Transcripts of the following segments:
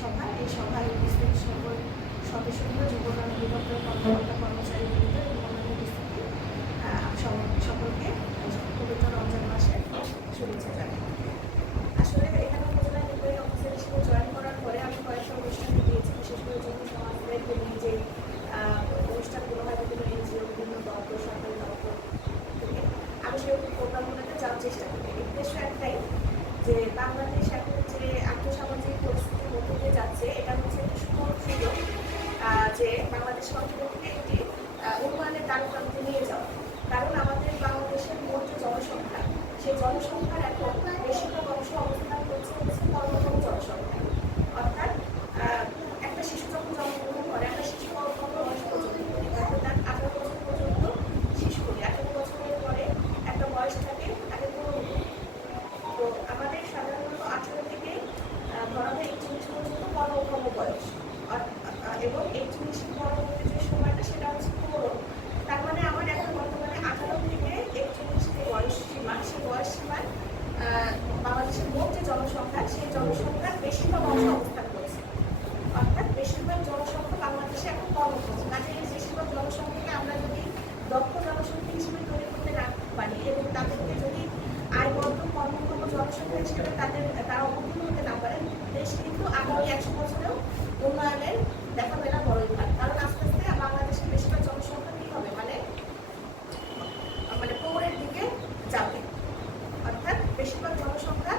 সভায় এই সভায় উপস্থিত সকল সদস্যবৃন্দ, যুব উন্নয়ন অধিদপ্তরের কর্মকর্তা কর্মচারীবৃন্দ এবং অন্যান্য উপস্থিতি সকলকে পবিত্র রমজান মাসের শুভেচ্ছা জানাই। আসলে এখানে উপজেলা নির্বাহী অফিসার হিসেবে জয়েন করার পরে আমি কয়েকটা অনুষ্ঠানে গিয়েছি, বিশেষ করে যুব সমাজকে নিয়ে যে অনুষ্ঠানগুলো হয় বিভিন্ন এনজিও, বিভিন্ন দপ্তর, সরকারি দপ্তর থেকে আমি সেরকম প্রোগ্রামগুলোতে যাওয়ার চেষ্টা করি। উদ্দেশ্য একটাই যে বাংলাদেশ এখন যে আর্থসামাজিক পরিস্থিতির মধ্যে দিয়ে যাচ্ছে, এটা হচ্ছে একটি সুন্দর সুযোগ যে বাংলাদেশ অর্থনীতিকে একটি উন্নয়নের দ্বারপ্রান্তে নিয়ে যাওয়া। কারণ আমাদের বাংলাদেশের মোট যে জনসংখ্যা, সেই জনসংখ্যার এখন বেশিরভাগ অংশ অবস্থান করছে হচ্ছে কর্মক্ষম জনসংখ্যা। অর্থাৎ একটা শিশু যখন জন্মগ্রহণ করে, একটা শিশু কত বয়স পর্যন্ত, তার 18 বছর পর্যন্ত শিশু করি, 18 বছরের পরে একটা বয়স থাকে তাকে পূর্ণ। তো আমাদের সাধারণত 18 থেকে ধরা হয় 41 পর্যন্ত কর্মক্ষম বয়স, এবং 41 পরবর্তী যে সময়টা সেটা হচ্ছে পূরণ। তার মানে আমার এখন বর্তমানে 18 থেকে 41 যে বয়স সীমা, সেই বয়স সীমায় বাংলাদেশের মোট যে জনসংখ্যা, সেই জনসংখ্যার বেশিরভাগ অংশ অবস্থান করছে। অর্থাৎ বেশিরভাগ জনসংখ্যা বাংলাদেশে এখন কর্মক্ষম। কাজে এই বেশিরভাগ জনসংখ্যাকে আমরা যদি দক্ষ জনসংখ্যা হিসেবে তৈরি করতে না পারি এবং তাদেরকে যদি আয়বদ্ধ কর্মক্ষম জনসংখ্যা হিসেবে তারা অবতীর্ণ হতে না পারেন, দেশ কিন্তু আগামী 100 বছরেও উন্নয়নের দেখা মেলা বড়ই ভাগ। কারণ আস্তে আস্তে বাংলাদেশের বেশিরভাগ জনসংখ্যা কি হবে, মানে প্রৌঢ়ের দিকে যাবে। অর্থাৎ বেশিরভাগ জনসংখ্যা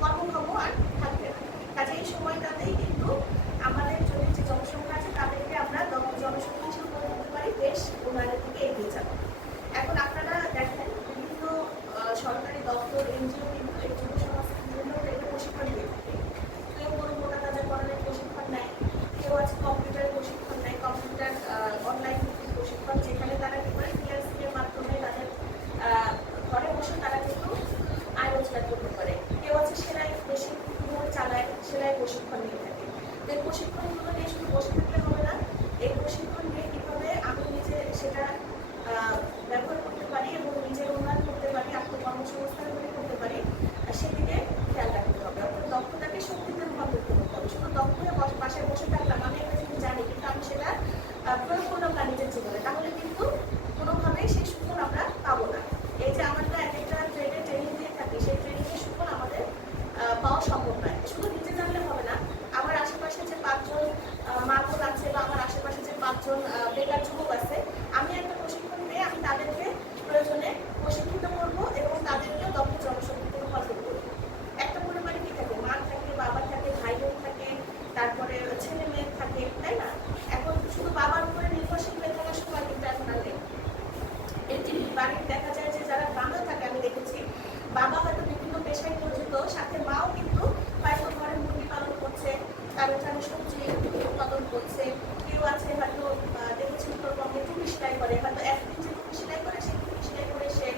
কর্মক্ষম আর থাকবে না। কাজে এই সময়টাতেই কিন্তু আমাদের যদি যে জনসংখ্যা আছে তাদেরকে আমরা জনসংখ্যা হিসেবে করে তুলতে পারি, দেশ উন্নয়নের দিকে এগিয়ে যাবে। এখন আপনারা দেখেন বিভিন্ন সরকারি দপ্তর, এনজিও কিন্তু এই যুব সমাজ বিভিন্ন প্রশিক্ষণ দিয়ে থাকে। কেউ কোনো মোটা তাজাকরণের প্রশিক্ষণ নেয়, কেউ আছে কম্পিউটারের প্রশিক্ষণ নেয়, কম্পিউটার অনলাইন প্রশিক্ষণ, যেখানে তারা কি করে ফ্রিল্যান্সিং এর মাধ্যমে তাদের ঘরে বসে তারা কিন্তু আয় রোজগার করতে পারে। কেউ আছে সেলাই মেশিন চালায়, সেলাই প্রশিক্ষণ নিয়ে থাকে। এই প্রশিক্ষণগুলো নিয়ে শুধু বসে থাকলে হবে না, এই প্রশিক্ষণ নিয়ে কীভাবে আমি নিজে সেটা ব্যবহার করতে পারি এবং নিজের উন্নয়ন করতে পারি, আত্মকর্মসংস্থান করতে পারি, সেদিকে খেয়াল রাখতে হবে। অর্থাৎ দক্ষতাকে শক্তিতে রূপান্তরিত করতে হবে। শুধু দক্ষ হয়ে বাসায় বসে থাকলাম, আমি একটা জিনিস জানি কিন্তু আমি সেটা প্রয়োগ করলাম না নিজের জীবনে, তাহলে কিন্তু কোনোভাবেই সেই সুফল আমরা পাবো না। এই যে আমরা এক একটা ট্রেনিং দিয়ে থাকি, সেই ট্রেনিংয়ের সুফল আমাদের পাওয়া সম্ভব নয়। শুধু নিজে জানলে হবে না, আমার আশেপাশে যে 5 জন মা বোন আছে বা আমার আশেপাশে যে 5 জন বেকার যুবক আছে, আমি একটা প্রশিক্ষণ দিয়ে আমি তাদেরকে প্রয়োজনে প্রশিক্ষিত করবো এবং তাদেরকেও দক্ষ জনশক্তিতে রূপান্তর করবো। একটা পরিবারে কি থাকে, মা থাকে, বাবা থাকে, ভাই বোন থাকে, তারপরে ছেলে মেয়ে থাকে, তাই না? এখন শুধু বাবার উপরে নির্ভরশীল হয়ে থাকার সময় কিন্তু এখন আর নেই। একটি বাড়ির দেখা যায় যে যারা গ্রামে থাকে, আমি দেখেছি বাবা হয়তো বিভিন্ন পেশায় নিয়োজিত, সাথে মাও কিন্তু হয়তো ঘরে মুরগি পালন করছে, তার ওখানে সবজি উৎপাদন করছে। কেউ আছে হয়তো দেখেছি উত্তরবঙ্গে টুপি সেলাই করে, হয়তো একদিন যে টুপি সেলাই করে সেই টুপি সেলাই করে সে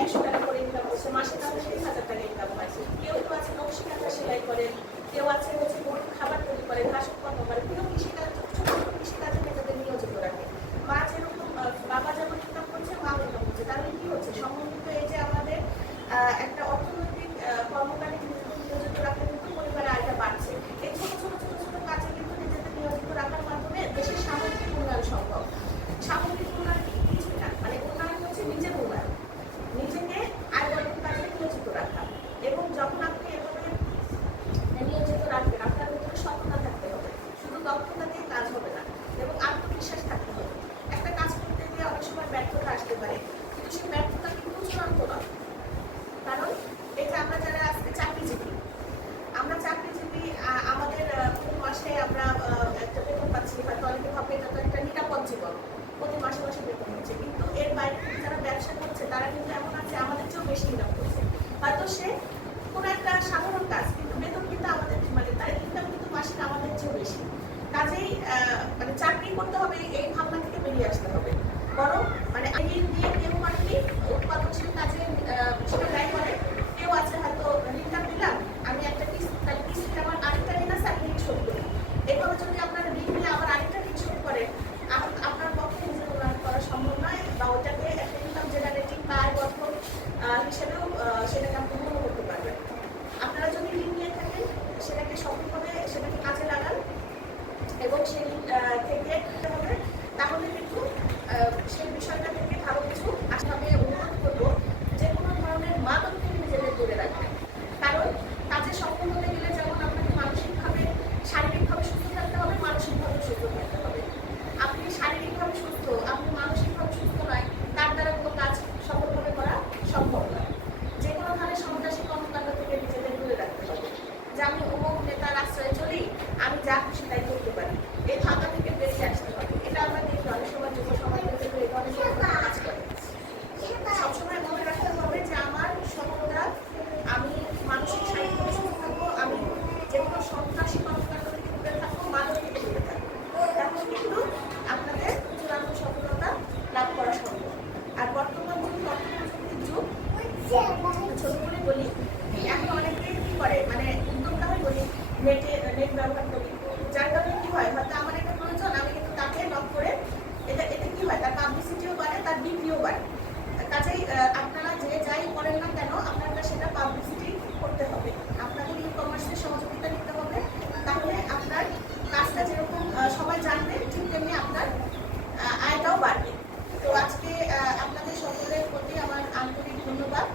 100 টাকা করে ইনকাম করছে, মাসে তাহলে 30,000 টাকা ইনকাম হয়। কেউ তো আছে নকশি কাঁথা সেলাই করেন, কেউ আছে হচ্ছে গরুর খাবার তৈরি করে, ঘাস উৎপন্ন করে, কেউ কৃষিকাজ, ছোট ছোট কৃষিকাজে নিজেদের নিয়োজিত রাখে। মা যেরকম, বাবা যেমন ইনকাম করছে, মাও ইনকাম করছে, তাহলে কি হচ্ছে, সমন্বিত এই যে আমাদের একটা অর্থনৈতিক কর্মকারী নিয়োজিত রাখলে কিন্তু পরিবারের আয়টা বাড়ছে। এই ছোট ছোট ছোট ছোট কাজে কিন্তু নিজেদের নিয়োজিত রাখার মাধ্যমে দেশের সামগ্রিক উন্নয়ন সম্ভব। সামগ্রিক উন্নয়ন কিছুই না, মানে উন্নয়ন হচ্ছে নিজের উন্নয়ন, নিজেকে আয় বর্ধন কাজে নিয়োজিত রাখা। এবং যখন আপনি এভাবে নিয়োজিত রাখবেন, আপনার ভিতরে সততা থাকতে হবে, শুধু দক্ষতা দিয়ে কাজ হবে না, এবং আত্মবিশ্বাস থাকতে হবে। একটা কাজ করতে গিয়ে অনেক সময় ব্যর্থতা আসতে পারে, কিন্তু সেই ব্যর্থতা কিন্তু চূড়ান্ত নয়। কারণ এই যে আমরা যারা আজকে চাকরিজীবী, আমাদের প্রতি মাসে আমরা একটা বেতন পাচ্ছি, হয়তো অনেকে ভাবে এটা তো একটা নিরাপদ জীবন, প্রতি মাসে মাসে বেতন হচ্ছে, কিন্তু এর বাইরে যারা ব্যবসা করছে তারা কিন্তু এমন আছে আমাদের চেয়েও বেশি ইনকাম করছে। হয়তো সে কোনো একটা সাধারণ কাজ, কিন্তু বেতন কিন্তু আমাদের তার ইনকাম কিন্তু মাসিক আমাদের চেয়েও বেশি। কাজেই চাকরি করতে হবে এই ভাবনা থেকে বেরিয়ে আসতে হবে। বরং ঋণ দিয়ে কেউ উৎপাদনশীল কাজে সেটা ব্যয় করে, কেউ আছে হয়তো ঋণটা দিলাম, আমি একটা কিস্তিতে আমার আরেকটা ঋণ আছে, আমি ঋণ শোধ করি। এভাবে যদি আপনার ঋণ নিয়ে আবার আরেকটা ঋণ শোধ করেন, আপনার পক্ষে নিজের উন্নয়ন করা সম্ভব নয়, বা ওটাকে একটা ইনকাম জেনারেটিং বা আয় বর্ধন হিসেবেও সেটাকে আপনি গ্রহণ করতে পারবেন। আপনারা যদি ঋণ নিয়ে থাকেন, সেটাকে সফলভাবে সেটাকে মানে উদ্যোক্তা হয়ে বলি, নেট ব্যবহার করি, যার কারণে কি হয়, হয়তো আমার একটা প্রয়োজন, আমি কিন্তু তাকে নক করে এতে কি হয়, তার পাবলিসিটিও বাড়ে, তার বিক্রিও বাড়ে। কাজেই আপনারা যে যাই করেন না কেন, আপনারা সেটা পাবলিসিটি করতে হবে, আপনাদের ই কমার্সের সহযোগিতা নিতে হবে, তাহলে আপনার কাজটা যেরকম সবাই জানবে, ঠিক তেমনি আপনার আয়টাও বাড়বে। তো আজকে আপনাদের সকলের প্রতি আমার আন্তরিক ধন্যবাদ।